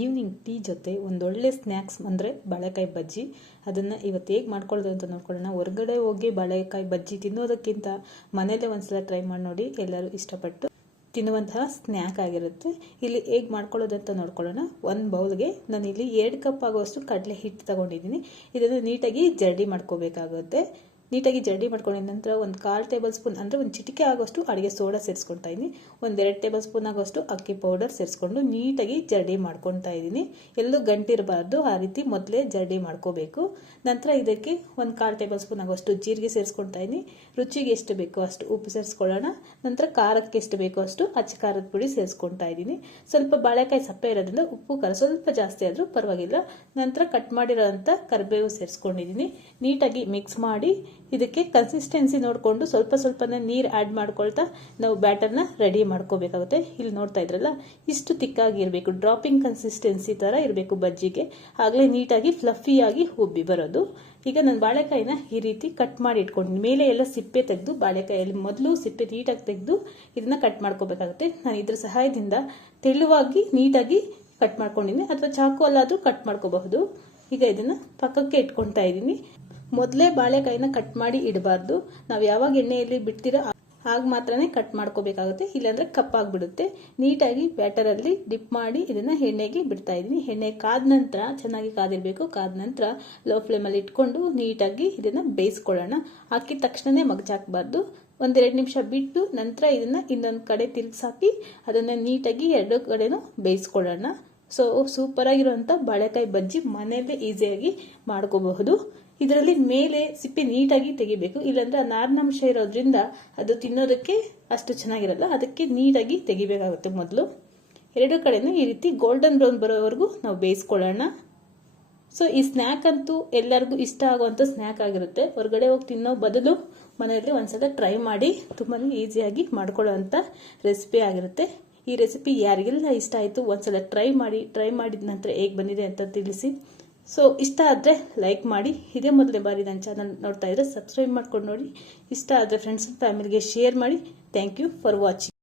Evening tea ಜೊತೆ ಒಂದೊಳ್ಳೆ snacks ಅಂದರೆ ಬಾಳೆಕಾಯಿ ಬಜ್ಜಿ. ಅದನ್ನು ಇವತ್ತು ಹೇಗೆ ಮಾಡ್ಕೊಳ್ಳೋದು ಅಂತ ನೋಡ್ಕೊಳ್ಳೋಣ. ಹೊರಗಡೆ ಹೋಗಿ ಬಾಳೆಕಾಯಿ ಬಜ್ಜಿ ತಿನ್ನೋದಕ್ಕಿಂತ ಮನೇಲೇ ಒಂದ್ಸಲ ಟ್ರೈ ಮಾಡಿ ನೋಡಿ, ಎಲ್ಲರೂ ಇಷ್ಟಪಟ್ಟು ತಿನ್ನುವಂತಹ ಸ್ನ್ಯಾಕ್ ಆಗಿರುತ್ತೆ. ಇಲ್ಲಿ ಹೇಗೆ ಮಾಡ್ಕೊಳ್ಳೋದು ಅಂತ ನೋಡ್ಕೊಳ್ಳೋಣ. ಒಂದು ಬೌಲ್ಗೆ ನಾನು ಇಲ್ಲಿ 2 ಕಪ್ ಆಗುವಷ್ಟು ಕಡಲೆ ಹಿಟ್ಟು ತಗೊಂಡಿದ್ದೀನಿ. ಇದನ್ನು ನೀಟಾಗಿ ಜರಡಿ ಮಾಡ್ಕೋಬೇಕಾಗುತ್ತೆ. ನೀಟಾಗಿ ಜರಡಿ ಮಾಡ್ಕೊಂಡಿದ ನಂತರ ಒಂದು 1/4 ಟೇಬಲ್ ಸ್ಪೂನ್ ಅಂದರೆ ಒಂದು ಚಿಟಿಕೆ ಆಗೋಷ್ಟು ಅಡುಗೆ ಸೋಡಾ ಸೇರಿಸ್ಕೊಳ್ತಾ ಇದ್ದೀನಿ. 1-2 ಟೇಬಲ್ ಸ್ಪೂನ್ ಆಗೋಷ್ಟು ಅಕ್ಕಿ ಪೌಡರ್ ಸೇರಿಸ್ಕೊಂಡು ನೀಟಾಗಿ ಜರಡಿ ಮಾಡ್ಕೊತಾ ಇದ್ದೀನಿ. ಎಲ್ಲೂ ಗಂಟಿರಬಾರ್ದು, ಆ ರೀತಿ ಮೊದಲೇ ಜರಡಿ ಮಾಡ್ಕೋಬೇಕು. ನಂತರ ಇದಕ್ಕೆ 1/4 ಟೇಬಲ್ ಸ್ಪೂನ್ ಆಗೋಷ್ಟು ಜೀರಿಗೆ ಸೇರಿಸ್ಕೊಳ್ತಾ ಇದ್ದೀನಿ. ರುಚಿಗೆ ಎಷ್ಟು ಬೇಕೋ ಅಷ್ಟು ಉಪ್ಪು ಸೇರಿಸ್ಕೊಳ್ಳೋಣ. ನಂತರ ಖಾರಕ್ಕೆ ಎಷ್ಟು ಬೇಕೋ ಅಷ್ಟು ಅಚ್ಚ ಖಾರದ ಪುಡಿ ಸೇರಿಸ್ಕೊಳ್ತಾ ಇದ್ದೀನಿ. ಸ್ವಲ್ಪ ಬಾಳೆಕಾಯಿ ಸಪ್ಪೆ ಇರೋದ್ರಿಂದ ಉಪ್ಪು ಖಾರ ಸ್ವಲ್ಪ ಜಾಸ್ತಿ ಆದರೂ ಪರವಾಗಿಲ್ಲ. ನಂತರ ಕಟ್ ಮಾಡಿರೋಂಥ ಕರಿಬೇವು ಸೇರಿಸ್ಕೊಂಡಿದ್ದೀನಿ. ನೀಟಾಗಿ ಮಿಕ್ಸ್ ಮಾಡಿ ಇದಕ್ಕೆ ಕನ್ಸಿಸ್ಟೆನ್ಸಿ ನೋಡಿಕೊಂಡು ಸ್ವಲ್ಪ ಸ್ವಲ್ಪನೇ ನೀರು ಆ್ಯಡ್ ಮಾಡ್ಕೊಳ್ತಾ ನಾವು ಬ್ಯಾಟರ್ನ ರೆಡಿ ಮಾಡ್ಕೋಬೇಕಾಗುತ್ತೆ. ಇಲ್ಲಿ ನೋಡ್ತಾ ಇದ್ರಲ್ಲ, ಇಷ್ಟು ತಿಕ್ಕಾಗಿರಬೇಕು, ಡ್ರಾಪಿಂಗ್ ಕನ್ಸಿಸ್ಟೆನ್ಸಿ ಥರ ಇರಬೇಕು ಬಜ್ಜಿಗೆ. ಆಗಲೇ ನೀಟಾಗಿ ಫ್ಲಫಿಯಾಗಿ ಉಬ್ಬಿ ಬರೋದು. ಈಗ ನಾನು ಬಾಳೆಕಾಯಿನ ಈ ರೀತಿ ಕಟ್ ಮಾಡಿ ಇಟ್ಕೊಂಡು ಮೇಲೆ ಎಲ್ಲ ಸಿಪ್ಪೆ ತೆಗೆದು, ಬಾಳೆಕಾಯಲ್ಲಿ ಮೊದಲು ಸಿಪ್ಪೆ ನೀಟಾಗಿ ತೆಗೆದು ಇದನ್ನ ಕಟ್ ಮಾಡ್ಕೋಬೇಕಾಗುತ್ತೆ. ನಾನು ಇದ್ರ ಸಹಾಯದಿಂದ ತೆಳುವಾಗಿ ನೀಟಾಗಿ ಕಟ್ ಮಾಡ್ಕೊಂಡಿದ್ದೀನಿ, ಅಥವಾ ಚಾಕು ಅಲ್ಲಾದರೂ ಕಟ್ ಮಾಡ್ಕೋಬಹುದು. ಈಗ ಇದನ್ನ ಪಕ್ಕಕ್ಕೆ ಇಟ್ಕೊಳ್ತಾ ಇದ್ದೀನಿ. ಮೊದಲೇ ಬಾಳೆಕಾಯಿನ ಕಟ್ ಮಾಡಿ ಇಡಬಾರ್ದು. ನಾವು ಯಾವಾಗ ಎಣ್ಣೆಯಲ್ಲಿ ಬಿಡ್ತೀರೋ ಆಗ ಮಾತ್ರನೇ ಕಟ್ ಮಾಡ್ಕೋಬೇಕಾಗುತ್ತೆ, ಇಲ್ಲಾಂದ್ರೆ ಕಪ್ಪಾಗ್ಬಿಡುತ್ತೆ. ನೀಟಾಗಿ ಬ್ಯಾಟರಲ್ಲಿ ಡಿಪ್ ಮಾಡಿ ಇದನ್ನ ಎಣ್ಣೆಗೆ ಬಿಡ್ತಾ ಇದ್ದೀನಿ. ಎಣ್ಣೆ ಕಾದ ನಂತರ ಚೆನ್ನಾಗಿ ಕಾದಿರಬೇಕು. ಕಾದ ನಂತರ ಲೋ ಫ್ಲೇಮಲ್ಲಿ ಇಟ್ಕೊಂಡು ನೀಟಾಗಿ ಇದನ್ನ ಬೇಯಿಸ್ಕೊಳ್ಳೋಣ. ಹಾಕಿದ ತಕ್ಷಣನೇ ಮಗ್ಚಾಕಬಾರ್ದು. 1-2 ನಿಮಿಷ ಬಿಟ್ಟು ನಂತರ ಇದನ್ನ ಇನ್ನೊಂದು ಕಡೆ ತಿರುಗಿಸಾಕಿ ಅದನ್ನ ನೀಟಾಗಿ 2 ಕಡೆನೂ ಬೇಯಿಸ್ಕೊಳ್ಳೋಣ. ಸೊ ಸೂಪರ್ ಆಗಿರುವಂಥ ಬಾಳೆಕಾಯಿ ಬಜ್ಜಿ ಮನೆಯಲ್ಲೇ ಈಸಿಯಾಗಿ ಮಾಡ್ಕೋಬಹುದು. ಇದರಲ್ಲಿ ಮೇಲೆ ಸಿಪ್ಪೆ ನೀಟಾಗಿ ತೆಗಿಬೇಕು, ಇಲ್ಲಾಂದ್ರೆ ನಾರಿನಂಶ ಇರೋದ್ರಿಂದ ಅದು ತಿನ್ನೋದಕ್ಕೆ ಅಷ್ಟು ಚೆನ್ನಾಗಿರಲ್ಲ. ಅದಕ್ಕೆ ನೀಟಾಗಿ ತೆಗಿಬೇಕಾಗುತ್ತೆ. ಮೊದಲು 2 ಕಡೆನೂ ಈ ರೀತಿ ಗೋಲ್ಡನ್ ಬ್ರೌನ್ ಬರೋವರೆಗೂ ನಾವು ಬೇಯಿಸ್ಕೊಳ್ಳೋಣ. ಸೊ ಈ ಸ್ನ್ಯಾಕ್ ಅಂತೂ ಎಲ್ಲರಿಗೂ ಇಷ್ಟ ಆಗುವಂಥ ಸ್ನ್ಯಾಕ್ ಆಗಿರುತ್ತೆ. ಹೊರಗಡೆ ಹೋಗಿ ತಿನ್ನೋ ಬದಲು ಮನೆಯಲ್ಲಿ ಒಂದ್ಸಲ ಟ್ರೈ ಮಾಡಿ, ತುಂಬಾ ಈಸಿಯಾಗಿ ಮಾಡ್ಕೊಳ್ಳೋವಂಥ ರೆಸಿಪಿ ಆಗಿರುತ್ತೆ. ಈ ರೆಸಿಪಿ ಯಾರಿಗೆಲ್ಲ ಇಷ್ಟ ಆಯಿತು ಒಂದ್ಸಲ ಟ್ರೈ ಮಾಡಿದ ನಂತರ ಹೇಗೆ ಬಂದಿದೆ ಅಂತ ತಿಳಿಸಿ. ಸೊ ಇಷ್ಟ ಆದರೆ ಲೈಕ್ ಮಾಡಿ. ಇದೇ ಮೊದಲನೇ ಬಾರಿ ನನ್ನ ಚಾನಲ್ ನೋಡ್ತಾ ಇದ್ರೆ ಸಬ್ಸ್ಕ್ರೈಬ್ ಮಾಡ್ಕೊಂಡು ನೋಡಿ. ಇಷ್ಟ ಆದರೆ ಫ್ರೆಂಡ್ಸ್ ಫ್ಯಾಮಿಲಿಗೆ ಶೇರ್ ಮಾಡಿ. Thank you for watching.